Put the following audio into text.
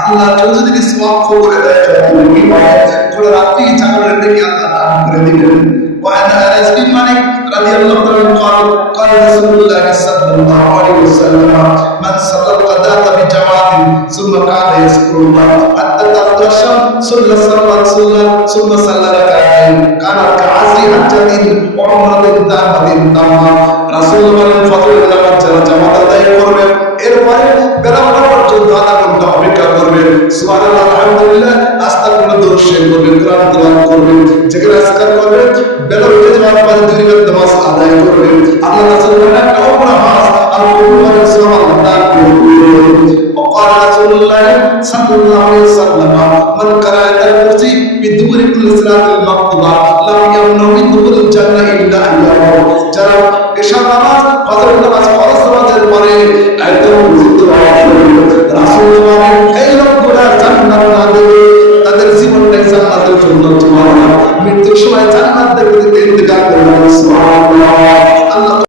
আল্লাহ যদি সওয়াব করে দেয় পুরো রাত্রি জাগরণের থেকে আল্লাহ দান করে দিবেন। وعن انس بن مالك رضي الله عنه قال قال رسول الله صلى الله عليه وسلم من صلى الغداة بجماعة ثم قال يذكر الله حتى تطلع الشمس ثم صلى ركعتين كانت كعصر حجة وعمرة تامة تامة রাসূল বলেন ফজরের নামাজ যারা জামাত আদায় করবে এরপরে বেলা 12 পর্যন্ত আধা ঘন্টা অপেক্ষা করবে সুবহানাল্লাহ আলহামদুলিল্লাহ আস্তাগফিরুল্লাহ দরুদ শরীফ করবে কোরআন তেলাওয়াত করবে জিকির আজকার করবে বেলা উঠে যাওয়ার পরে দুই রাকাত নামাজ আদায় করবে আল্লাহ রাসূল বলেন একটা ওমরা হজ আর কবুল সওয়াব দান করবে وقال رسول الله صلى الله عليه وسلم من قرأ الكرسي بدبر كل صلاة المكتوبة لم يمنع من دخول الجنة إلا الله যারা এশার নামাজ ফজরের নামাজ ফরজ নামাজের পরে একদম উচিত রাসূল বলেন এই লোকগুলো জান্নাত না দেবে তাদের জীবনটাই জান্নাতের জন্য তোমার মৃত্যুর সময় জান্নাত দেখতে ইন্তেকাল করবে সুবহানাল্লাহ